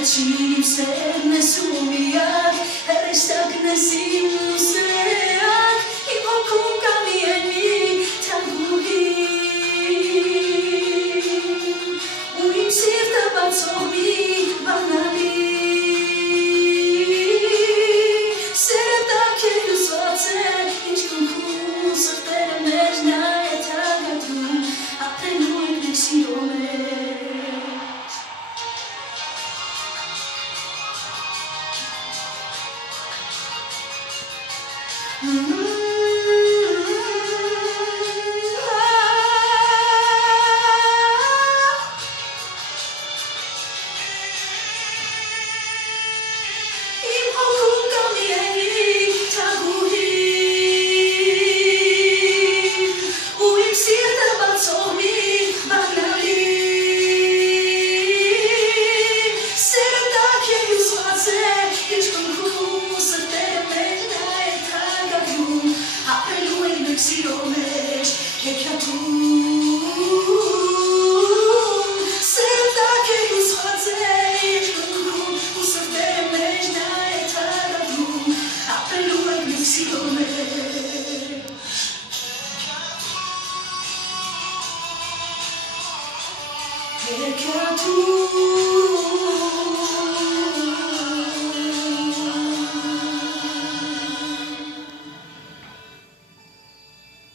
Առաջին սերն ես ու միակ, հեռեստակն ես իմ ուսրեակ, իմ հոգում կա միայն մի թագուհի, ու իմ սիրտը բացող մի բանալի, սերը տակ է հյուսված է, ինչ կնքում սրտերը մեր նա է թագատում, ապրելու ենք մենք սիրո մեջ. Hekatu